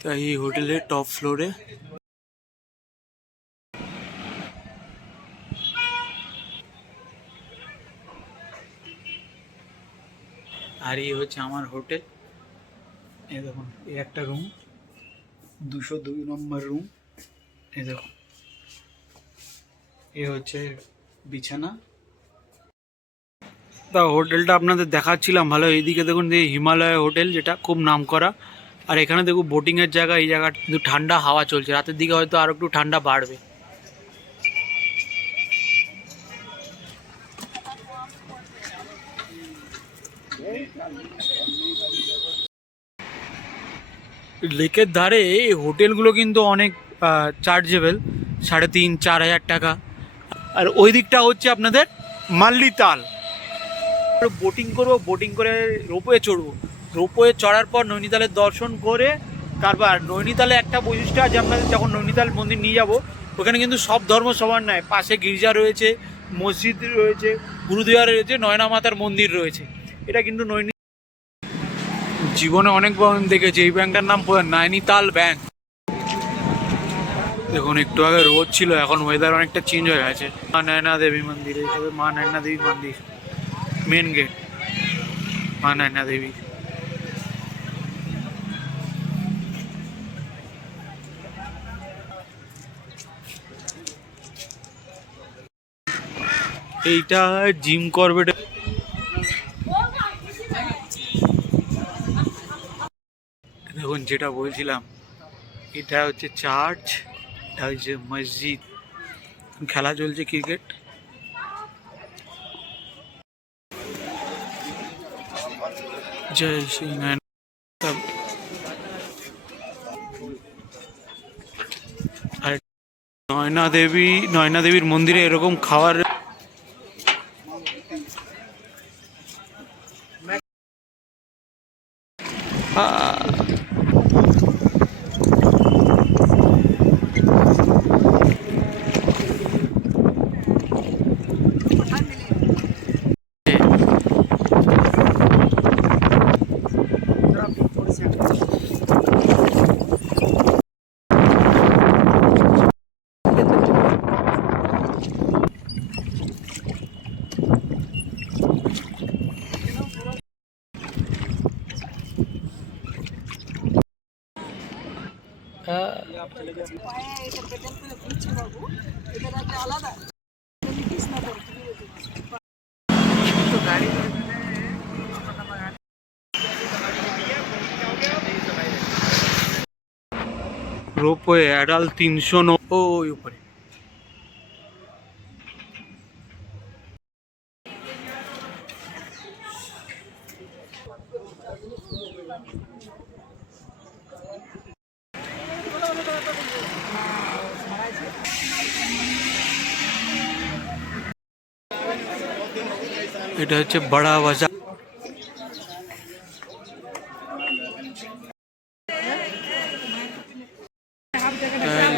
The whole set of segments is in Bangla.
তাই এই হোটেলের টপ ফ্লোরে আর এই হচ্ছে আমার হোটেল। এই দেখুন, এই একটা রুম, 202 নম্বর রুম। এই দেখুন, এ হচ্ছে বিছানা। তা হোটেলটা আপনাদের দেখাচ্ছিলাম ভালো। এইদিকে দেখুন যে হিমালয় হোটেল, যেটা খুব নাম করা। আর এখানে দেখুন বোটিংয়ের জায়গা। এই জায়গা কিন্তু ঠান্ডা হাওয়া চলছে, রাতের দিকে হয়তো আরও একটু ঠান্ডা বাড়বে। লেকের ধারে এই হোটেলগুলো কিন্তু অনেক চার্জেবল, 3,500-4,000 টাকা। আর ওই দিকটা হচ্ছে আপনাদের মাল্লিতাল। বোটিং করবো, বোটিং করে রোপওয়ে চড়বো। রোপওয়ে চড়ার পর নৈনিতালের দর্শন করে তারপর নৈনিতালে একটা বৈশিষ্ট্য আছে, আপনাদের যখন নৈনিতাল মন্দির নিয়ে যাব, ওখানে কিন্তু সব ধর্ম সবার নয়। পাশে গির্জা রয়েছে, মসজিদ রয়েছে, গুরুদুয়ারা রয়েছে, নয়না মাতার মন্দির রয়েছে। এটা কিন্তু জীবনে অনেক ব্যাংক দেখেছি, এই ব্যাংকটার নাম নৈনিতাল ব্যাংক। দেখুন একটু আগে রোদ ছিল, এখন ওয়েদার অনেকটা চেঞ্জ হয়ে গেছে। মা নয়না দেবী মন্দির, এই হবে মা নয়না দেবী মন্দির, মেন গেট মা নয়না দেবী। এইটা জিম করবেট। দেখুন যেটা বলছিলাম, এটা হচ্ছে চার্চ, এটা হচ্ছে মসজিদ। খেলা চলছে ক্রিকেট। জয় শ্রী আর নয়না দেবীর মন্দিরে এরকম খাবার। রোপওয়ে অ্যাডাল্ট 390 উপরে। এটা হচ্ছে বড়া বাজার।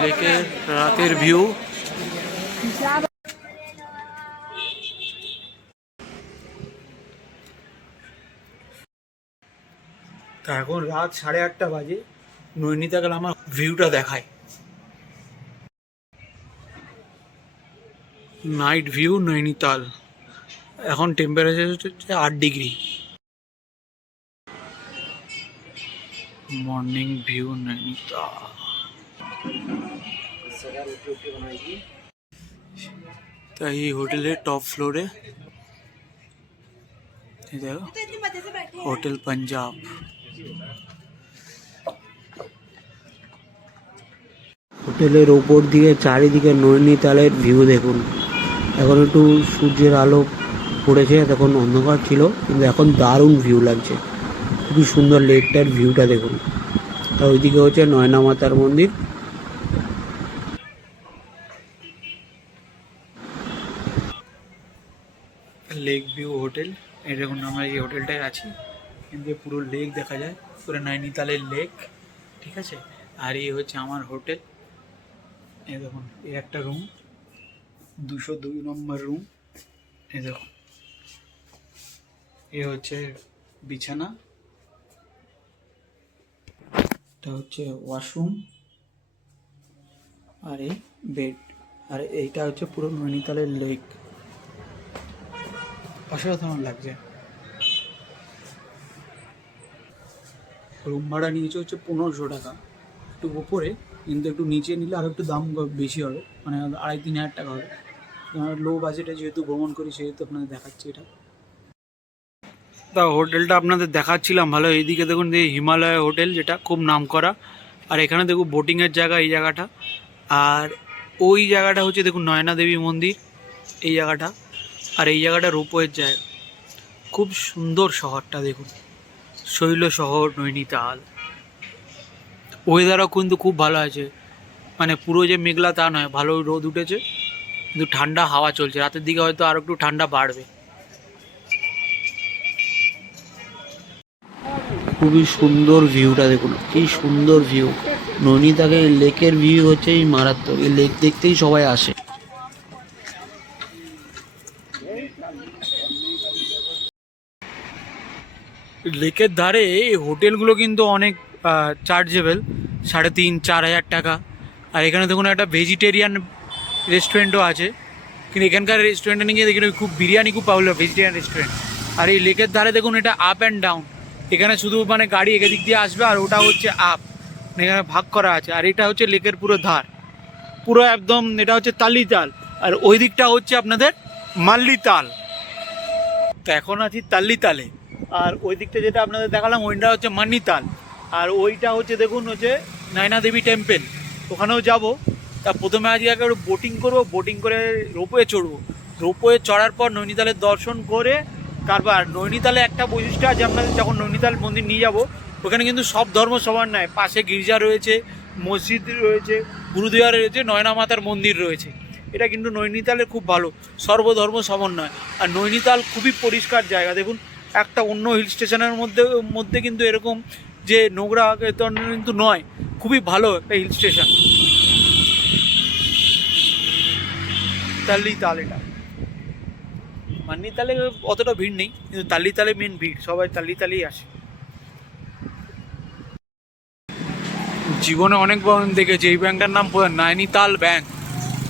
লেকের রাতের ভিউ। তা এখন রাত 8:30 বাজে। নৈনিতাল আমার ভিউটা দেখায়। Night view Nainital. এখন টেম্পারেচার হচ্ছে 8 ডিগ্রি। Morning view Nainital. তাই এই হোটেলের টপ ফ্লোরে দেখো, হোটেল পাঞ্জাব। হোটেলের ওপর দিকে চারিদিকে নৈনিতালের ভিউ দেখুন। এখন একটু সূর্যের আলো পড়েছে, তখন অন্ধকার ছিল, কিন্তু এখন দারুণ ভিউ লাগছে। খুবই সুন্দর লেকটার ভিউটা দেখুন। আর ওইদিকে হচ্ছে নয়না মাতার মন্দির। Lake view hotel. এই দেখুন আমরা এই হোটেলটায় আছি, কিন্তু পুরো লেক দেখা যায়, পুরো নৈনিতালের লেক। ঠিক আছে, আর এই হচ্ছে আমার হোটেল। এই দেখুন, এই একটা রুম, 202 নম্বর রুম। এই দেখুন, এ হচ্ছে বিছানা। এটা হচ্ছে ওয়াশরুম আর এই বেড, আর এইটা হচ্ছে পুরো নৈনিতালের লেক। অসাধারণ লাগছে। রুম ভাড়া নিয়েছে হচ্ছে 1500 টাকা, একটু ওপরে, কিন্তু একটু নিচে নিলে আরও একটু দাম বেশি হবে, মানে 2500-3000 টাকা হবে। লো বাজেটে যেহেতু ভ্রমণ করি সেহেতু আপনাদের দেখাচ্ছি এটা। তা হোটেলটা আপনাদের দেখাচ্ছিলাম ভালো। এইদিকে দেখুন যে হিমালয় হোটেল, যেটা খুব নাম করা। আর এখানে দেখুন বোটিংয়ের জায়গা, এই জায়গাটা। আর ওই জায়গাটা হচ্ছে দেখুন নয়না দেবী মন্দির, এই জায়গাটা। আর এই জায়গাটা রোপওয়ের জায়গা। খুব সুন্দর শহরটা দেখুন, শৈল শহর নৈনিতাল। ওয়েদারও কিন্তু খুব ভালো আছে, মানে পুরো যে মেঘলা তা নয়, ভালো রোদ উঠেছে, কিন্তু ঠান্ডা হাওয়া চলছে। রাতের দিকে হয়তো আরও একটু ঠান্ডা বাড়বে। খুবই সুন্দর ভিউটা দেখুন, কি সুন্দর ভিউ। নৈনিতালের লেকের ভিউ হচ্ছে এই মারাত্মক। এই লেক দেখতেই সবাই আসে। লেকের ধারে এই হোটেলগুলো কিন্তু অনেক চার্জেবল, 3,500-4,000 টাকা। আর এখানে দেখুন একটা ভেজিটেরিয়ান রেস্টুরেন্টও আছে, কিন্তু এখানকার রেস্টুরেন্টে নিয়ে দেখুন খুব বিরিয়ানি খুব পপুলার ভেজিটেরিয়ান রেস্টুরেন্ট। আর এই লেকের ধারে দেখুন এটা আপ অ্যান্ড ডাউন, এখানে শুধু মানে গাড়ি এদিক দিয়ে আসবে আর ওটা হচ্ছে আপ, এখানে ভাগ করা আছে। আর এটা হচ্ছে লেকের পুরো ধার, পুরো একদম। এটা হচ্ছে তাল্লিতাল, আর ওই দিকটা হচ্ছে আপনাদের মাল্লিতাল। তো এখন আছি তাল্লিতালে, আর ওই দিকটা যেটা আপনাদের দেখালাম ওইটা হচ্ছে মান্নিতাল। আর ওইটা হচ্ছে দেখুন হচ্ছে নয়না দেবী টেম্পল, ওখানেও যাব। তা প্রথমে আজকে একটু বোটিং করবো, বোটিং করে রোপওয়ে চড়বো। রোপওয়ে চড়ার পর নৈনিতালের দর্শন করে তারপর নৈনিতালে একটা বৈশিষ্ট্য আছে, আপনাদের যখন নৈনিতাল মন্দির নিয়ে যাব, ওখানে কিন্তু সব ধর্ম সবার নয়। পাশে গির্জা রয়েছে, মসজিদ রয়েছে, গুরুদুয়ার রয়েছে, নয়না মাতার মন্দির রয়েছে। এটা কিন্তু নৈনিতালের খুব ভালো, সর্বধর্ম সমন্বয়। আর নৈনিতাল খুবই পরিষ্কার জায়গা দেখুন, একটা অন্য হিল স্টেশনের মধ্যে কিন্তু এরকম যে নোংরা কিন্তু নয়, খুবই ভালো একটা হিল স্টেশন তাল্লিতাল। এটা মান্নিতালে অতটা ভিড় নেই, কিন্তু তাল্লিতালে মেন ভিড়, সবাই তাল্লিতালেই আসে। জীবনে অনেক ব্যাংক দেখেছি, এই ব্যাংকটার নাম Nainital bank,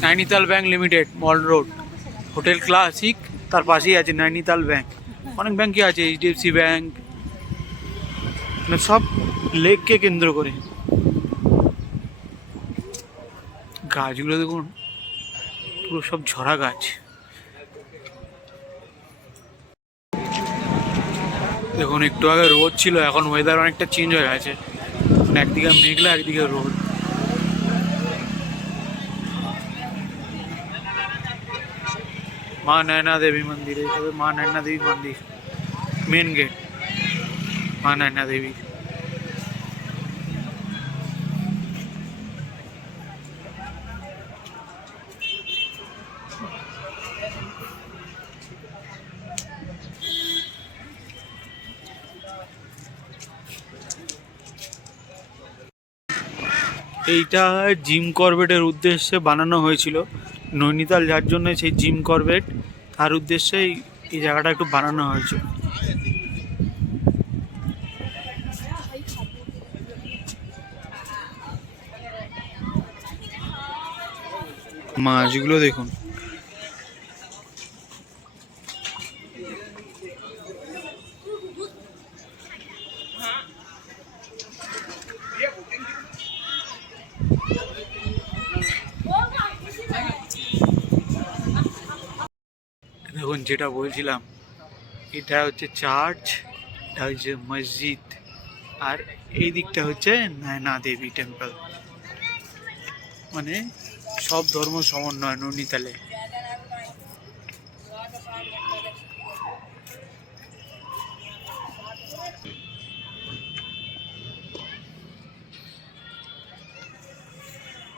Nainital bank limited, mall road, hotel classic, তার পাশেই আছে নৈনিতাল ব্যাংক। অনেক ব্যাংকই আছে, এইচডিএফসি ব্যাংক, মানে সব লেককে কেন্দ্র করে। গাছগুলো দেখুন পুরো সব ঝরা গাছ। দেখুন একটু আগে রোদ ছিল, এখন ওয়েদার অনেকটা চেঞ্জ হয়ে গেছে, মানে একদিকে মেঘলা একদিকে রোদ। মা নয়না দেবী মন্দির, এটা মা নয়না দেবী মন্দির, মেন গেট মা নয়না দেবী। এইটা জিম করবেটের উদ্দেশ্যে বানানো হয়েছিল। নৈনিতাল যার জন্য সেই জিম করবেট, তার উদ্দেশ্যে এই জায়গাটা একটু বানানো হয়েছে। মাছগুলো দেখুন, দেখুন যেটা বলছিলাম, এটা হচ্ছে চার্চ, এটা হচ্ছে মসজিদ, আর এই দিকটা হচ্ছে নয়না দেবী টেম্পল, মানে সব ধর্ম সমন্বয় নৈনিতালে।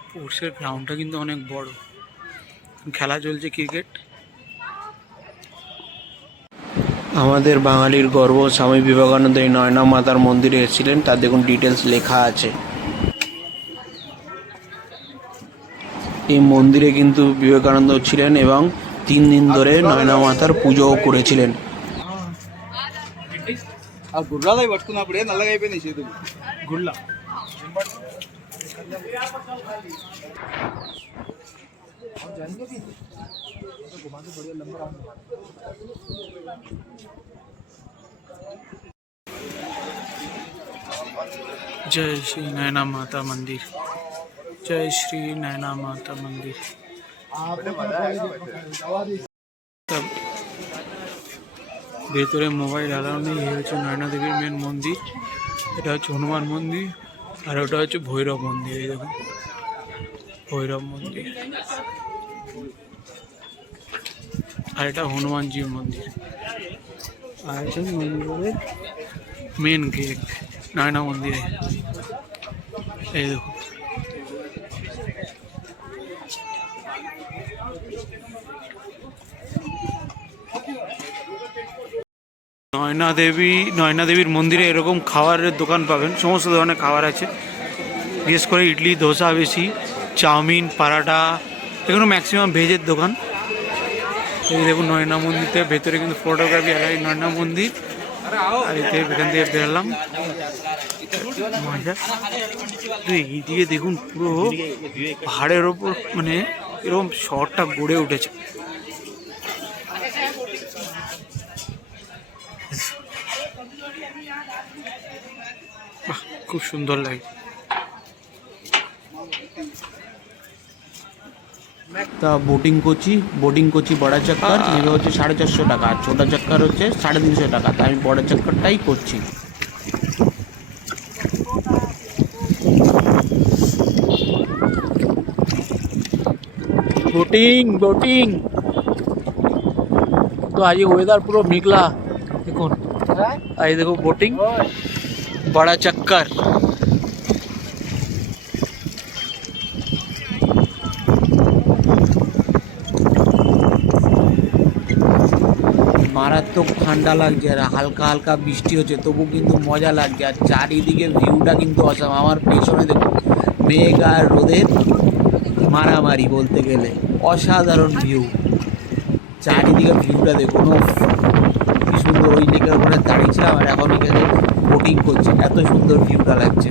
স্পোর্টসের গ্রাউন্ডটা কিন্তু অনেক বড়, খেলা চলছে ক্রিকেট। আমাদের বাঙালির গর্ব স্বামী বিবেকানন্দ এই নয়না মাতার মন্দিরে এসেছিলেন, তার দেখুন ডিটেলস লেখা আছে। এই মন্দিরে কিন্তু বিবেকানন্দ ছিলেন এবং 3 দিন ধরে নয়না মাতার পুজোও করেছিলেন। जय श्री नैना माता मंदिर, जय श्री नैना माता मंदिर। तब ভেতরে মোবাইল অ্যালাউ নেই। এই হচ্ছে নয়না দেবীর মেন মন্দির, এটা হচ্ছে হনুমান মন্দির, আর ওটা হচ্ছে ভৈরব মন্দির। এই দেখুন ভৈরব মন্দির, আর এটা হনুমানজির মন্দির, আর এটা মন্দিরের মেন গেট নয়না মন্দিরে। এই দেখুন নয়না দেবীর মন্দিরে এরকম খাবারের দোকান পাবেন, সমস্ত ধরনের খাবার আছে, বিশেষ করে ইডলি ধোসা বেশি, চাউমিন পরাঠা, এগুলো ম্যাক্সিমাম ভেজের দোকান। এই দেখুন নয়না মন্দিরতে ভেতরে কিন্তু ফটোগ্রাফি আলাই নয়না মন্দির। আর এখান থেকে বেরোলাম মজা। এইদিকে দেখুন পুরো পাহাড়ের ওপর মানে এরকম শহরটা গড়ে উঠেছে। খুব সুন্দর লাগে। তা বোটিং করছি বড়া চক্কর, নেবে হচ্ছে 450 টাকা, আর ছোটা চক্কর হচ্ছে 350 টাকা। তা আমি বড়া চক্করটাই করছি। বোটিং তো আজ ওয়েদার পুরো মেঘলা দেখুন। এই দেখো বোটিং বড়া চক্কর। মারাত্মক ঠান্ডা লাগছে আর হালকা হালকা বৃষ্টি হচ্ছে, তবু কিন্তু মজা লাগছে। আর চারিদিকে ভিউটা কিন্তু অসাম। আমার পেছনে দেখুন মেঘ আর রোদের মারামারি বলতে গেলে, অসাধারণ ভিউ। চারিদিকে ভিউটা দেখুন কি সুন্দর। ওই লেকের ওখানে দাঁড়িয়েছিলাম আর এখন এখানে বোটিং করছি, এত সুন্দর ভিউটা লাগছে।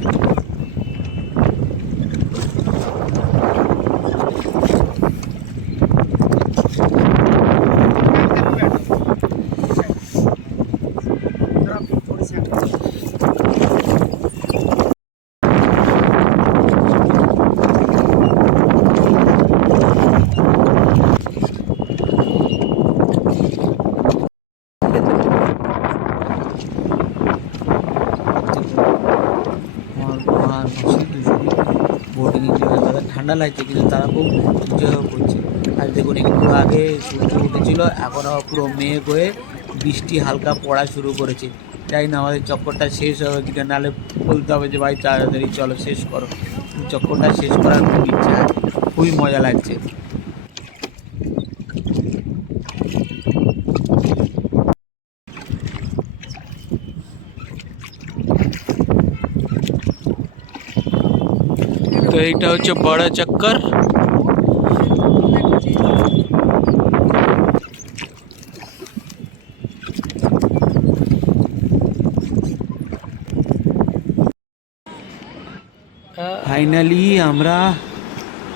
ঠান্ডা লাগছে কিন্তু তারা খুব এনজয় করছে। আর দেখুন একটু আগে সূর্য উঠেছিল, এখন আবার পুরো মেঘ হয়ে বৃষ্টি হালকা পড়া শুরু করেছে। জানি না আমাদের চক্করটা শেষ হবে কিনা, নাহলে বলতে হবে যে ভাই তাড়াতাড়ি চলো শেষ করো। চক্করটা শেষ করার খুব ইচ্ছা আছে, খুবই মজা লাগছে। তো এইটা হচ্ছে বড় চক্কর। फाइनली আমরা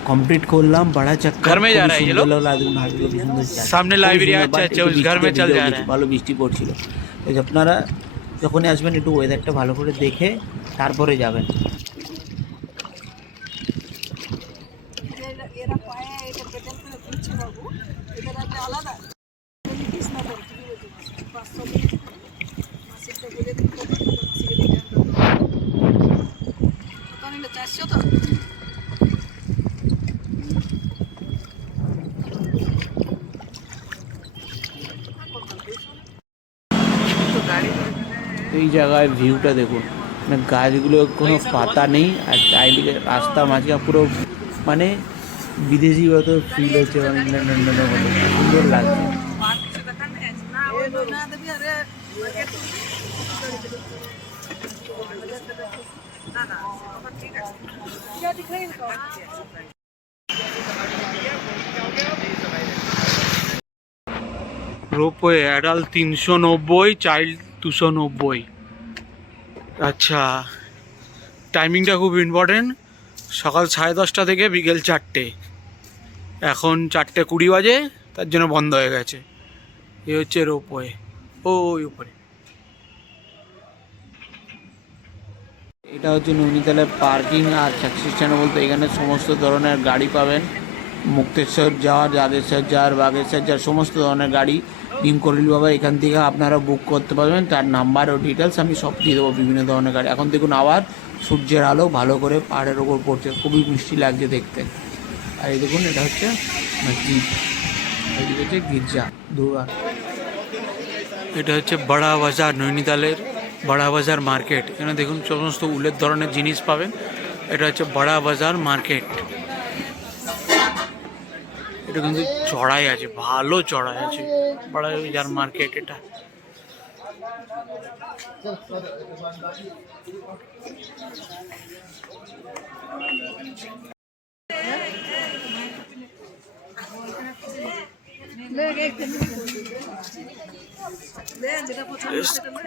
कंप्लीट করলাম बड़ा चक्कर। घर में जा रहा है ये लोग, सामने लाइब्रेरी अच्छा अच्छा उस घर में चल जा रहा है। ভালো বৃষ্টি পড়ছিল। এই আপনারা যখনই আসবেন একটু ওয়েদারটা ভালো করে দেখে তারপরে যাবেন। এই জায়গায় ভিউটা দেখুন, মানে গাছগুলো কোনো পাতা নেই আর চারিদিকে রাস্তার মাঝখানে পুরো মানে বিদেশি মতো ফিল হচ্ছে, মানে সুন্দর লাগছে। Ropeway adult 390, child 290। अच्छा টাইমিংটা খুব ইম্পর্টেন্ট, সকাল 10:30 থেকে বিকেল 4টে। এখন 4:20 বাজে, তার জন্য বন্ধ হয়ে গেছে। এই হচ্ছে রোপওয়ে, ওই উপরে। এটা হচ্ছে নৈনিতালের পার্কিং আর ট্যাক্সি স্ট্যান্ড বলতে এখানে সমস্ত ধরনের গাড়ি পাবেন। মুক্তেশ্বর যাওয়ার, যাদেশ্বর যাওয়ার, বাগেশ্বর যাওয়ার সমস্ত ধরনের গাড়ি ভীম করিল বাবা এখান থেকে আপনারা বুক করতে পারবেন। তার নাম্বার ও ডিটেলস আমি সব দিয়ে দেবো, বিভিন্ন ধরনের গাড়ি। এখন দেখুন আবার সূর্যের আলো ভালো করে পাহাড়ের ওপর পড়ছে, খুবই মিষ্টি লাগছে দেখতে। আর এই দেখুন এটা হচ্ছে মসজিদ, এদিকে হচ্ছে গির্জা দুর্গা। এটা হচ্ছে বড়া বাজার, নৈনিতালের বড়া বাজার মার্কেট। এখানে দেখুন সমস্ত উলের ধরনের জিনিস পাবেন। এটা হচ্ছে বড়া বাজার মার্কেট। এটা কিন্তু চড়াই আছে, ভালো চড়াই আছে বড়া বাজার মার্কেট। এটা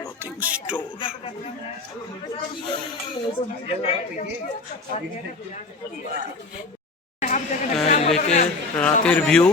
ক্লথিং স্টোর। লেকের রাতের ভিউ।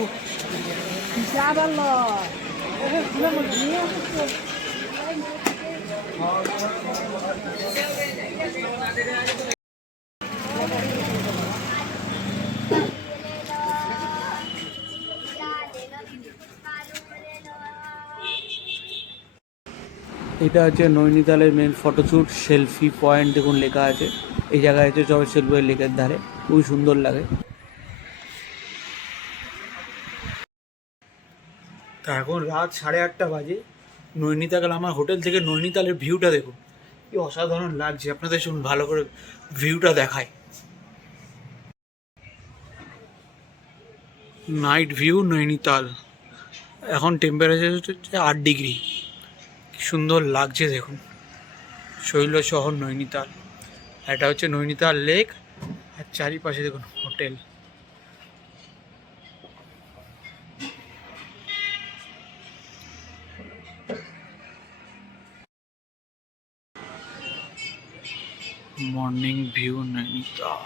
এটা হচ্ছে নৈনিতালের মেন ফটোশ্যুট সেলফি পয়েন্ট। দেখুন লেখা আছে, এই জায়গায় হচ্ছে সবাই সেলফি লেকের ধারে, খুবই সুন্দর লাগে। তা এখন রাত 8:30 বাজে। নৈনিতাল, আমার হোটেল থেকে নৈনিতালের ভিউটা দেখুন, কি অসাধারণ লাগছে। আপনাদের শুনুন ভালো করে ভিউটা দেখায়। Night view Nainital. এখন টেম্পারেচার হচ্ছে 8 ডিগ্রি। কি সুন্দর লাগছে দেখুন, শৈল শহর নৈনিতাল। এটা হচ্ছে নৈনিতাল লেক, আর চারিপাশে দেখুন হোটেল। Morning view Nainital.